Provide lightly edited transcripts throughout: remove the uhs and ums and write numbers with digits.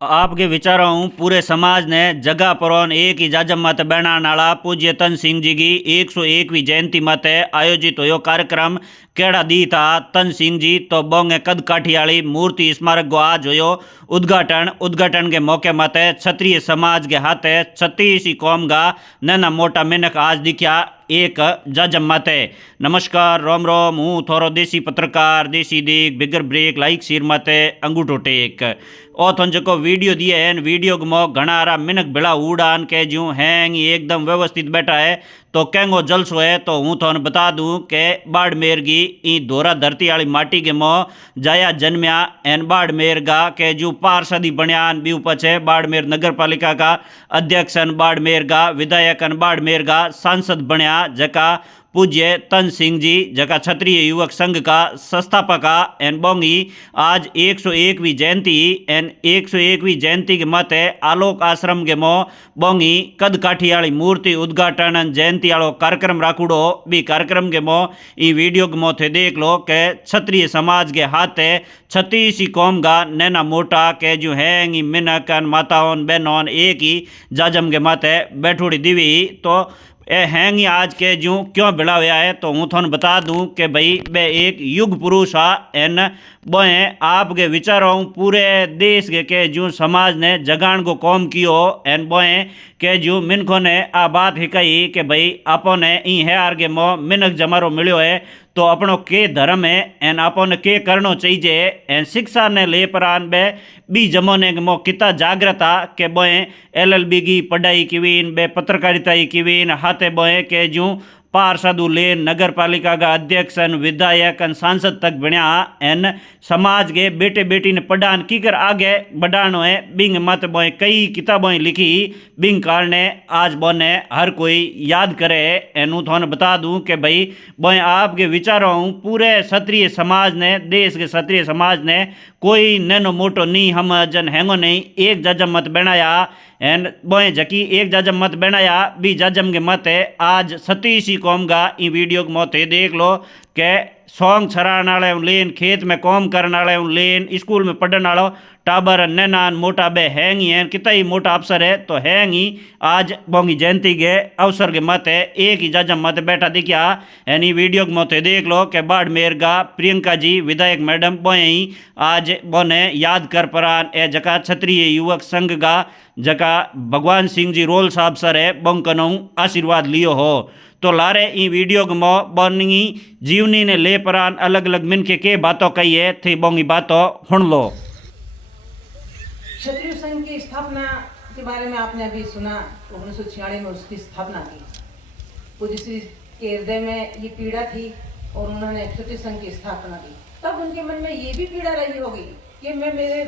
आपके विचारों पूरे समाज ने जगह पर एक ही जाजम मत बनाने वाला पूज्य तन सिंह जी की 101वीं जयंती मत आयोजित हो कार्यक्रम केड़ा दी था। तन सिंह जी तो बोंगे कद काठियाली मूर्ति स्मारक को आज हो उद्घाटन के मौके मत क्षत्रिय समाज के हाथ 36 कौम का नैना मोटा मिनक आज दिखा एक जाजम मत है। नमस्कार रोम रोम हूँ थोरो देसी पत्रकार देसी दिग बिगर ब्रेक लाइक सिर मत अंगूठो टेक ओ थन जो वीडियो दिए हैं वीडियो मो घना रा मिनक बिड़ा उड़ान के जूँ हैंग एकदम व्यवस्थित बैठा है तो केंगो जलसो है तो हूँ थोन बता दूँ कि बाड़मेर की ई धोरा धरती वाली माटी के मो जाया जन्मया एन बाड़मेर गा के जो पार्षदी बनियान भी पछे बाड़मेर नगर पालिका का अध्यक्ष बाड़मेर का विधायक बाड़मेर का सांसद बनया जका पूज्य तन सिंह जी जका क्षत्रिय युवक संघ का संस्थापक एन बोंगी आज 101वीं जयंती एन 101वीं जयंती के मत आलोक आश्रम के मो बोंगी कद काठी वाली मूर्ति उद्घाटन जयंती वालों कार्यक्रम राखूड़ो भी कार्यक्रम के मो ई वीडियो के मो थे देख लो के क्षत्रिय समाज के हाथ 36 कौम का नैना मोटा के जो है मिनकन माताओं बहनों एक ही जाजम के मत बैठोड़ी दिवी तो ए हैंगी आज के जूँ क्यों बिड़ा हुआ है तो हूँ थोन बता दूँ कि भाई बे एक युग पुरुष आ एन बोए आपके विचारों पूरे देश के जूँ समाज ने जगान को कौम कियो एन बोए के जूँ मिनखों ने आ बात ही कही कि भाई आपो ने ई है आर के मो मिनक जमारो मिलो है तो अपनो के धर्म है एन आपो ने के करनो चाहिए एन शिक्षा ने ले परान बे बी जमोने के मो किता जागृता के बोए LLB की पढ़ाई कीवीन बे पत्रकारिता कीवीन हाथे बोए के जूँ पार्षद लेन नगर पालिका का अध्यक्ष विधायक सांसद तक बनया एन समाज के बेटे बेटी ने पढ़ान की कर आगे बढ़ानो है बिंग मत बोए कई किताबें लिखी बिंग कारणे आज बोने हर कोई याद करे एनू थोन बता दूं कि भाई बोए आपके विचारों पूरे क्षत्रिय समाज ने देश के क्षत्रिय समाज ने कोई नैनो मोटो नहीं हम जन हैंगो नहीं एक जाजम मत बनाया एन बोए जकी एक जाजम मत बनाया भी जाजम के मत है आज 37 कौम का ई वीडियो के मोते देख लो के सॉन्ग छराने वाले लेन खेत में कौम करने वाले लेन स्कूल में पढ़ने वालों टाबर नैनान मोटा बे हैंगी हैं कितना ही मोटा अफसर है तो हैंगी आज बोंगी जयंती के अवसर के मत है एक ही जाजम मत बैठा दिखा यानी वीडियो के मोते देख लो के बाड़मेर का प्रियंका जी विधायक मैडम बोए ही आज बोने याद कर परान ए जका क्षत्रिय युवक संघ का जका भगवान सिंह जी रोल साहब सर है बंकनऊ आशीर्वाद लियो हो तो लारे ई वीडियो के मो बोंगी जीवनी ने ले परान अलग अलग मिन के बातों कही है थी बोंगी बातों सुन लो। क्षत्रिय संघ की स्थापना के बारे में आपने अभी सुना 1946 में उसकी स्थापना की। पूज्य श्री के हृदय में ये पीड़ा थी और उन्होंने क्षत्रिय संघ की स्थापना की। तब उनके मन में ये भी पीड़ा रही होगी कि मैं मेरे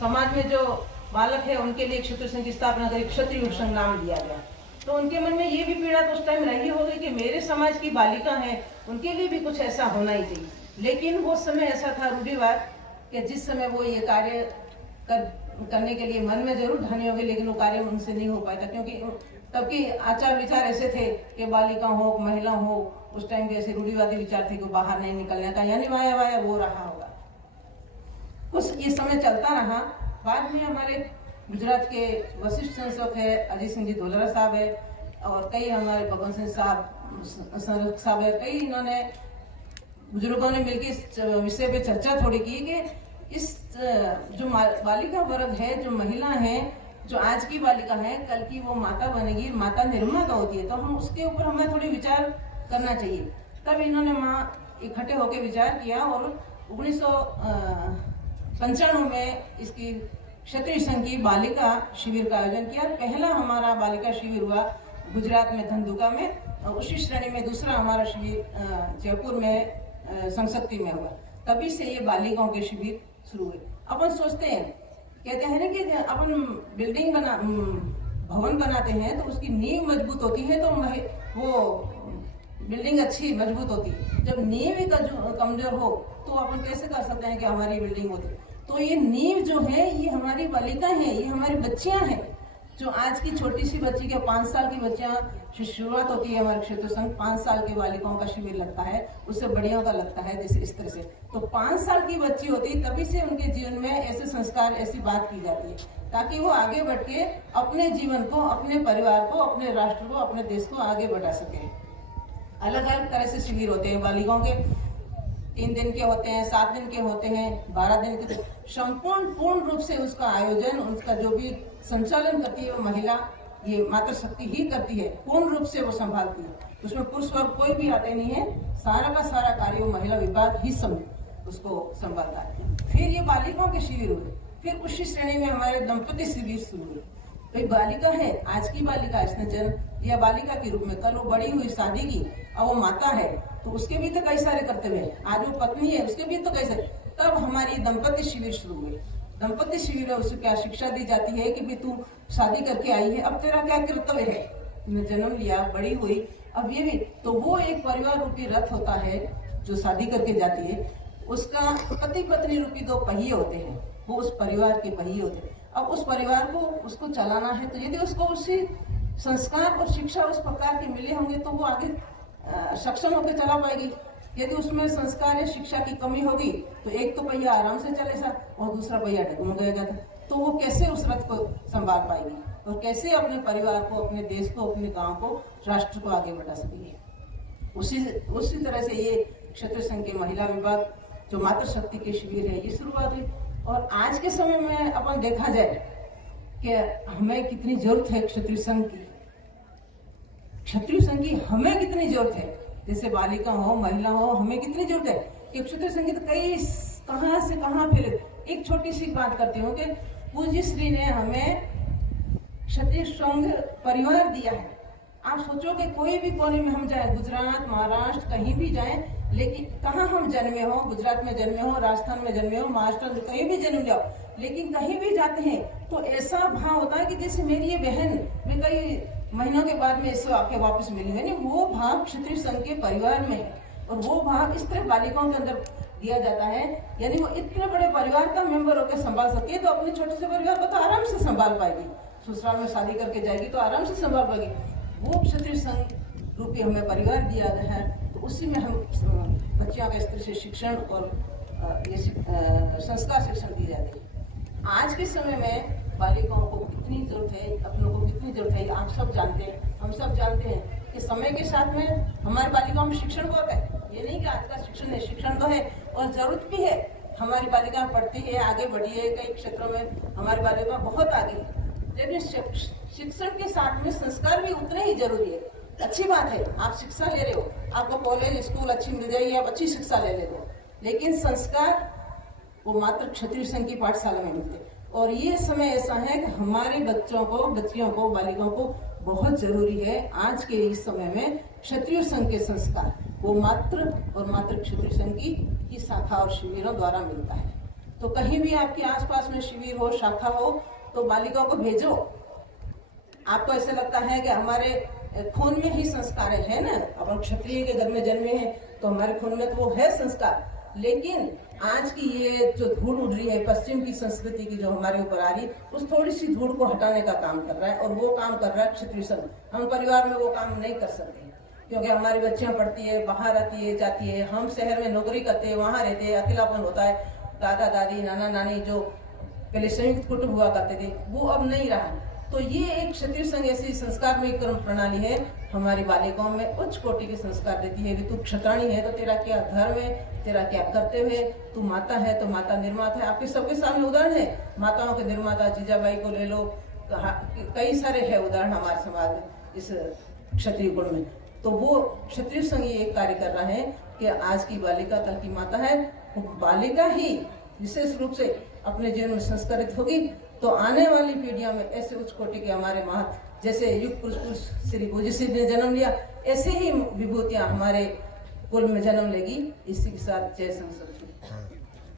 समाज में जो बालक है उनके लिए क्षत्रिय संघ की स्थापना करी, क्षत्रिय संघ नाम दिया गया। तो उनके मन में ये भी पीड़ा तो उस टाइम रही होगी कि मेरे समाज की बालिका है उनके लिए भी कुछ ऐसा होना ही चाहिए। लेकिन वो समय ऐसा था रूढ़िवाद कि जिस समय वो ये कार्य करने के लिए मन में जरूर ठानी होगी लेकिन वो कार्य उनसे नहीं हो पाया था क्योंकि तब के आचार विचार ऐसे थे कि बालिका हो महिला हो उस टाइम के ऐसे रूढ़िवादी विचार थे कि बाहर नहीं निकलने का यानी वाया वाया वो रहा होगा। उस ये समय चलता रहा। बाद में हमारे गुजरात के वशिष्ठ संस्थक है अजय सिंह जी धोलरा साहब है और कई हमारे भगवंत सिंह साहब है कई इन्होंने बुजुर्गों ने मिलकर इस विषय पे चर्चा थोड़ी की कि इस जो बालिका वर्ग है जो महिला है जो आज की बालिका है कल की वो माता बनेगी माता निर्माता होती है तो हम उसके ऊपर हमें थोड़ी विचार करना चाहिए। तब इन्होंने वहाँ इकट्ठे होकर विचार किया और 1995 में इसकी क्षत्रिय संघ की बालिका शिविर का आयोजन किया। पहला हमारा बालिका शिविर हुआ गुजरात में धंधुका में और उसी श्रेणी में दूसरा हमारा शिविर जयपुर में संशक्ति में हुआ। तभी से ये बालिकाओं के शिविर शुरू हुए। अपन सोचते हैं कहते हैं ना कि अपन बिल्डिंग भवन बनाते हैं तो उसकी नींव मजबूत होती है तो वो बिल्डिंग अच्छी मजबूत होती है। जब नींव ही कमजोर हो तो अपन कैसे कर सकते हैं कि हमारी बिल्डिंग होती। तो ये नींव जो है ये हमारी बालिका है ये हमारी बच्चियां हैं। जो आज की छोटी सी बच्ची के 5 साल की बच्चियां शुरुआत होती है हमारे क्षेत्र संघ 5 साल के बालिकाओं का शिविर लगता है, उससे बड़ियों का लगता है, जैसे इस तरह से। तो 5 साल की बच्ची होती तभी से उनके जीवन में ऐसे संस्कार, ऐसी बात की जाती है ताकि वो आगे बढ़ के अपने जीवन को, अपने परिवार को, अपने राष्ट्र को, अपने देश को आगे बढ़ा सके। अलग अलग तरह से शिविर होते हैं बालिकाओं के, 3 दिन के होते हैं, 7 दिन के होते हैं, 12 दिन के, पूर्ण रूप से उसका आयोजन, उसका जो भी संचालन करती है वो महिला, ये मातृशक्ति ही करती है, पूर्ण रूप से वो संभालती है। उसमें पुरुष वर्ग कोई भी आते नहीं है, सारा का सारा कार्य वो महिला विभाग ही उसको संभालता है। फिर ये बालिकाओं के शिविर हुए, फिर उसी श्रेणी में हमारे दंपति शिविर शुरू हुए। भाई बालिका है, आज की बालिका, इसने जन्म या बालिका के रूप में, कल वो बड़ी हुई, शादी की, अब वो माता है तो उसके भी तो कई सारे कर्तव्य हैं। आज वो पत्नी है, उसके भी तो कई सारे। तब हमारी दंपति शिविर शुरू हुए। दंपति शिविर में उसे क्या शिक्षा दी जाती है कि भाई तू शादी करके आई है, अब तेरा क्या कर्तव्य है, तूने जन्म लिया, बड़ी हुई, अब ये भी। तो वो एक परिवार रूपी रथ होता है जो शादी करके जाती है, उसका पति पत्नी रूपी 2 पहिए होते हैं, वो उस परिवार के पहिए होते हैं। अब उस परिवार को उसको चलाना है, तो यदि उसको उसी संस्कार और शिक्षा उस प्रकार के मिले होंगे तो वो आगे सक्षम होकर चला पाएगी। यदि उसमें संस्कार या शिक्षा की कमी होगी तो एक तो पहिया आराम से चलेगा और दूसरा पहिया डगमगाएगा, तो वो कैसे उस रथ को संभाल पाएगी और कैसे अपने परिवार को, अपने देश को, अपने गांव को, राष्ट्र को आगे बढ़ा सकेगी। उसी तरह से ये क्षेत्र संघ के महिला विभाग जो मातृशक्ति के शिविर है, ये शुरुआत हुई। और आज के समय में अपन देखा जाए कि हमें कितनी जरूरत है क्षत्रिय संघ की, क्षत्रिय संघ की हमें कितनी जरूरत है। जैसे बालिका हो, महिला हो, हमें कितनी जरूरत है कि क्षत्रिय संघ तो कई कहां से कहां फैले। एक छोटी सी बात करती हूँ कि पूज्य श्री ने हमें क्षत्रिय संघ परिवार दिया है। आप सोचो कि कोई भी कोने में हम जाए, गुजरात, महाराष्ट्र, कहीं भी जाएं, लेकिन कहाँ हम जन्मे हो, गुजरात में जन्मे हो, राजस्थान में जन्मे हो, महाराष्ट्र में कहीं भी जन्म जाओ, लेकिन कहीं भी जाते हैं तो ऐसा भाव होता है कि जैसे मेरी ये बहन, मैं कई महीनों के बाद में इससे आके वापस मिली है। वो भाव क्षत्रिय संघ के परिवार में है और वो भाव इस तरह बालिकाओं के अंदर दिया जाता है। यानी वो इतने बड़े परिवार का मेंबर होकर संभाल सकती है, तो अपने छोटे से परिवार को तो आराम से संभाल पाएगी। ससुराल में शादी करके जाएगी तो आराम से संभाल पाएगी। वो क्षत्रिय संघ रूपी हमें परिवार दिया गया है, तो उसी में हम बच्चियों के स्तर से शिक्षण और ये संस्कार शिक्षण दी जाती है। आज के समय में बालिकाओं को कितनी जरूरत है, अपनों को कितनी जरूरत है, आप सब जानते हैं, हम सब जानते हैं कि समय के साथ में हमारी बालिकाओं में शिक्षण बहुत है। ये नहीं कि आज का शिक्षण है, शिक्षण तो है और जरूरत भी है। हमारी बालिका पढ़ती है, आगे बढ़ी है, कई क्षेत्रों में हमारी बालिका बहुत आगे है, लेकिन शिक्षण के साथ में संस्कार भी उतने ही जरूरी है। अच्छी बात है, आप शिक्षा ले रहे हो, आपको कॉलेज स्कूल अच्छी मिल जाएगी, आप अच्छी शिक्षा ले रहे हो, लेकिन संस्कार वो मात्र क्षत्रिय संघ की पाठशाला में मिलते। और ये समय ऐसा है कि हमारे बच्चों को, बच्चियों को, बालिकाओं को बहुत जरूरी है आज के इस समय में क्षत्रिय संघ के संस्कार, वो मात्र और मात्र क्षत्रिय संघ की शाखा और शिविरों द्वारा मिलता है। तो कहीं भी आपके आसपास में शिविर हो, शाखा हो, तो बालिकाओं को भेजो। आपको ऐसा लगता है कि हमारे खून में ही संस्कार है ना, अपन क्षत्रिय के घर में जन्मे हैं तो हमारे खून में तो वो है संस्कार, लेकिन आज की ये जो धूड़ उड़ रही है पश्चिम की संस्कृति की जो हमारे ऊपर आ रही, उस थोड़ी सी धूड़ को हटाने का काम कर रहा है और वो काम कर रहा है क्षत्रिय संघ। हम परिवार में वो काम नहीं कर सकते क्योंकि हमारी बच्चियां पढ़ती है, बाहर आती है, जाती है, हम शहर में नौकरी करते हैं, वहां रहते हैं, अकेलापन होता है। दादा दादी, नाना नानी जो पहले संयुक्त कुटुंब हुआ करते थे वो अब नहीं रहा। तो ये एक क्षत्रिय संघ ऐसी संस्कार में कर्म प्रणाली है, हमारी बालिकाओं में उच्च कोटि के संस्कार देती है कि तू क्षत्राणी है तो तेरा क्या धर्म है, तेरा क्या कर्तव्य है, तू माता है तो माता निर्माता है। आपके सबके सामने उदाहरण है, माताओं के निर्माता जीजाबाई को ले लो, कई सारे है उदाहरण हमारे समाज में इस क्षत्रिय गुण में। तो वो क्षत्रिय संघ ये एक कार्य कर रहा है कि आज की बालिका कल की माता है, बालिका ही विशेष रूप से अपने जीवन में संस्कारित होगी तो आने वाली पीढ़ियों में ऐसे उच्च कोटि के हमारे महंत, जैसे युग पुरुष श्री पूज्य श्री ने जन्म लिया, ऐसे ही विभूतियां हमारे कुल में जन्म लेगी। इसी के साथ जय संस्कृति।